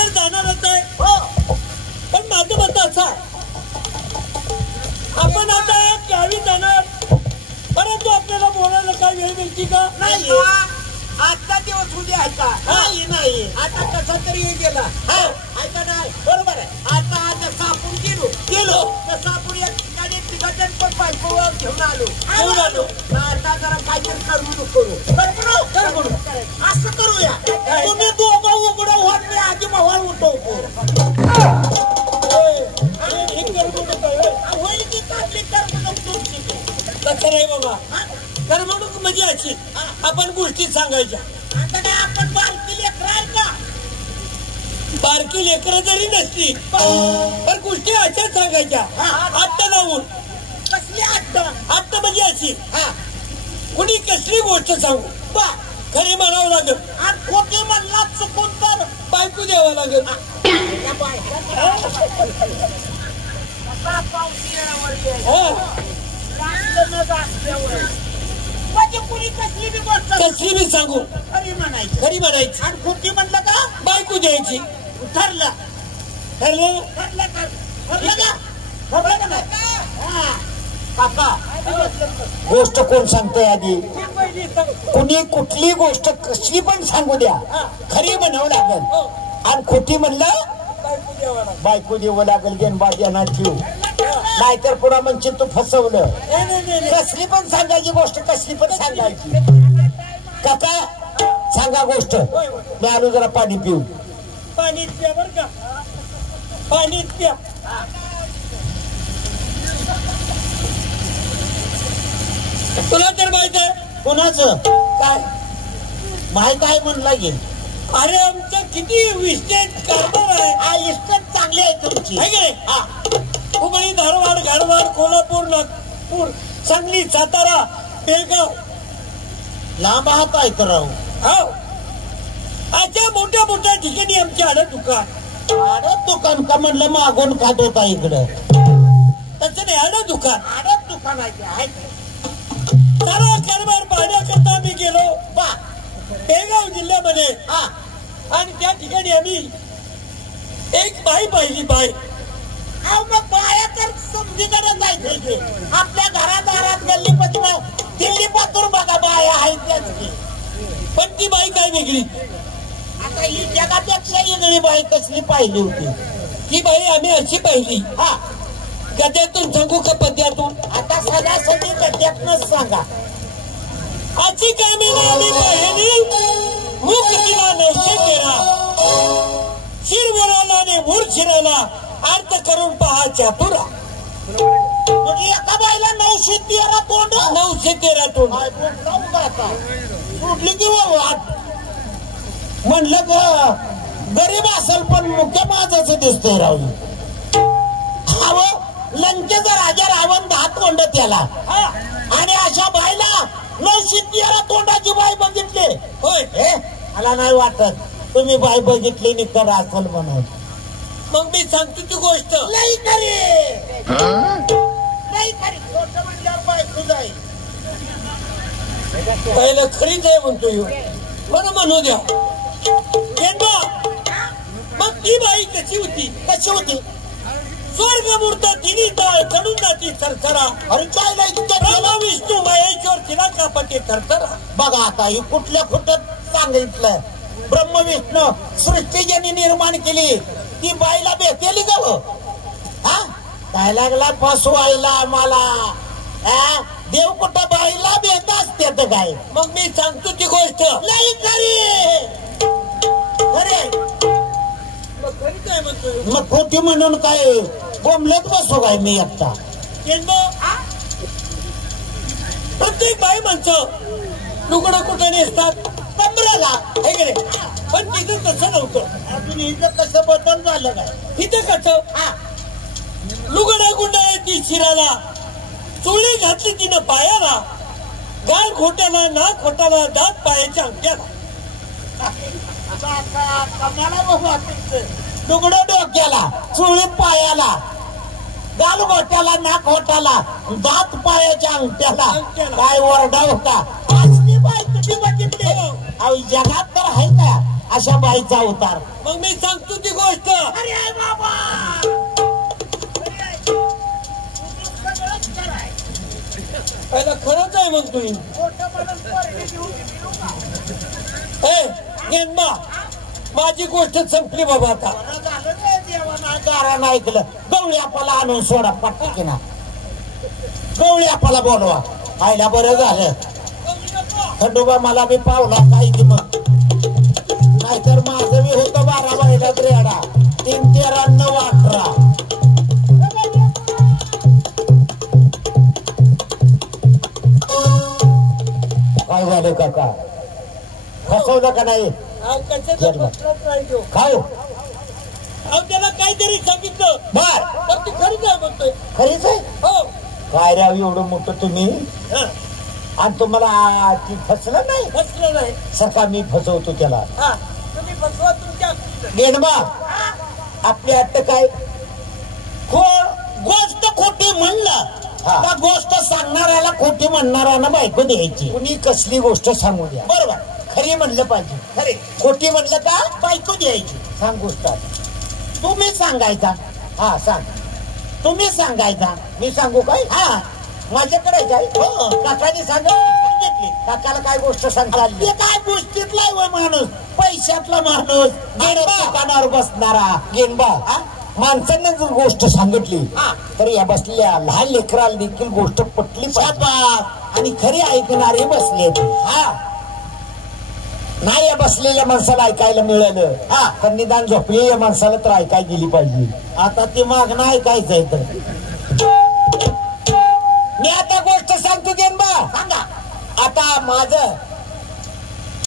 तर जाणारच आहे हो, पण माझं मत असं आहे आपण आता गावी जाणार, परंतु आपल्याला बोलायला काय वेळ मिळते का? नाही, आजचा दिवस उद्या ऐका नाही नाही आता कसा तरी गेला ऐका नाही बरोबर आहे. आता जसं आपण गेलो तसं आपण एक ठिकाणी तिघाजण पण बायको घेऊन आलो आता जरा काहीतरी करू असं करूया. तुम्ही दोघं उघडं होत मी आधी मवाळ उठवतो होईल की काढली करमणूक तुमची. तसं नाही बाबा, करमणूक म्हणजे अशी आपण गोष्टी सांगायच्या. आता आपण बारकी लेकरं आहे का? बारकी लेकरं जरी नसली पण गोष्टी अशा सांगायच्या. आत्ता जाऊन कसली आत्ता म्हणजे अशी कुणी कसली गोष्ट सांगू बा खरी म्हणावं लागेल आणि खोटी म्हणला चुकून तर बायको द्यावं लागेल. म्हणजे कुणी कसली बी गोष्ट कसली बी सांगू खरी म्हणायची आणि खोटी म्हणलं का बायको द्यायची. ठरलं काका गोष्ट कोण सांगतोय आधी? कुणी कुठली गोष्ट कसली पण सांगू द्या, खरी म्हणावं लागेल आणि खोटी म्हणलं बायको द्यावं लागेल. गेनबाजी ठेवू नाहीतर पुन्हा म्हणजे तू फसवलं. कसली पण सांगायची गोष्ट, कसली पण सांगायची. काका सांगा गोष्ट. मी आलो जरा पाणी पिऊ. पाणी प्या बर का, पाणी प्या. तुला तर माहित आहे कोणाचं काय माहित आहे म्हणला गे. अरे आमचं किती विस्टेट कारभार आहे. इस्टेट चांगली आहे तुमची. हुबळी, धारवाड, गारवाड, कोल्हापूर, नागपूर, सांगली, सातारा, बेळगाव लांब आहात आहे तर राहू. हो अशा मोठ्या मोठ्या ठिकाणी आमची आडत दुकान का म्हणलं मागून खात होता इकडं. तसं नाही, आडत दुकान आहे. सारा कारभार पाहण्याकरता आम्ही गेलो बेळगाव जिल्ह्यामध्ये. आणि त्या ठिकाणी आम्ही एक बाई पाहिली. मग बाया तर समजीकडे जायचं. आपल्या घरादारात गल्ली पत्र दिल्ली पातूर बघा बाया आहेत त्याची. पण ती बाई काय वेगळी. आता ही जगापेक्षा वेगळी बाई कसली पाहिली होती. ती बाई आम्ही अशी पाहिली. गद्यातून सांगू का पद्यातून? आता सगळ्यासाठी गद्यातूनच सांगा. अशी कामिनी आम्ही पाहिली, मुख तिला नवशे तेरा, शिर बोलाला ने मूर शिराला, अर्थ करून पहा चातुरा. म्हणजे एका बाईला 913 तोंड. 913 तोंड सुटली की वाट. म्हणलं गरीब असेल पण मुख्य माझाच दिसतोय राहू. लंकेचा राजा रावण 10 तोंड त्याला. आणि अशा बाईला 913 तोंडाची बाई बघितली. होय मला नाही वाटत तुम्ही बाई बघितली निकर असेल म्हणून. मग मी सांगतो ती गोष्ट. नाही खरी गोष्ट म्हणल्यावर बायको जाईल. पहिलं खरीच आहे म्हणतो मला म्हणू द्या. मग ती बाई कशी होती? स्वर्गमूर्त तिन्ही ताळ चढून जाती सरसरा. ब्रह्मा विष्णू महेश्वर तिला कापते थरथरा. बघा आता ही कुठल्या कुठं सांगितलं. ब्रह्म विष्णू सृष्टी ज्यांनी निर्माण केली ती बाईला भेटेली का? काय लागला फसवायला आम्हाला. देव कुठं बाईला भेट असते तर काय. मग मी सांगतो ती गोष्ट. नाही काय म्हणतो मग खोटी म्हणून काय बोंबलत बसू काय मी एकटा. प्रत्येक बाई माणसं लुगडं कुठे नेसतात कमराला. पण तिथं तसं नव्हतं. अजून इथं कसं बदल झालं काय? तिथं कसं लुगडं गुंडाळी शिराला, चोळी घातली तिनं पायाला, गाल खोट्याला, नाक खोटाला, दात पायाच्या अंगठ्याला. लुगडं डोक्याला, चोळीत पायाला, गाल गोट्याला, नाक होटाला, दात पायाच्या अंगठ्याला. काय वरडा होता. असली बाई तुम्ही बघितली जगात तर आहे का? अशा बाईचा अवतार. मग मी सांगतो ती गोष्ट. अरे बाबा सगळंच कराय पहिला खरंच आहे मग तुम्ही. मोठं माणूस पोरगी घेऊन गेलो का? ए गेंबा माझी गोष्ट संपली बाबा आता. बरं झालं रे देवाना. गारानं ऐकलं. गवळी आपला आणून सोडा पटकी ना. गवळी आपला बोलवा. पाहिला बरं झालं. खंडोबा मला बी पावला पाहिजे मग. नाहीतर माझं बी होतं 12 महिन्यात रेडा. 3, 13, 9, 18. काय झालं काका? फसवलं का नाही? कशाचं पत्र नाही देऊ. खाऊ अहो त्याला काहीतरी सांगितलं बर. तर ती खरीच आहे म्हणतोय. खरीच आहे. हो काय राव एवढं मोठं तुम्ही हा, आणि तुम्हाला ती फसलं नाही. फसलं नाही. सका मी फसवतो त्याला. हा तुम्ही फसवा तुमच्या. गेणबा आपली अट्ट काय गोष्ट खोटी म्हणलं त्या गोष्ट सांगणाऱ्याला खोटी म्हणणाऱ्याला बायको द्यायची. कुणी कसली गोष्ट सांगू द्या. बरोबर. खरी म्हणलं पाहिजे. खरे खोटी म्हणलं का बायको द्यायची. सांग गोष्ट. तुम्ही सांगायचा. हा सांग. तुम्ही सांगायचा. मी सांगू काय? हा माझ्याकडे काय? हो काकाने सांगितली. काकाला काय गोष्ट सांगता आली? ते काय गोष्टीतला आहे माणूस. पैशातला माणूस. दुकानावर बसणारा. गेनबा माणसांनी जर गोष्ट सांगितली तर या बसलेल्या लहान लेकराला देखील गोष्ट पटली पाहिजे आणि खरी ऐकणारे बसले. हा नाही या बसलेल्या माणसाला ऐकायला मिळालं तर निदान झोपलेल्या माणसाला तर ऐकायला गेली पाहिजे. आता ते मागणं ऐकायचंय तर मी आता गोष्ट सांगतो गेनबा. सांगा. आता माझं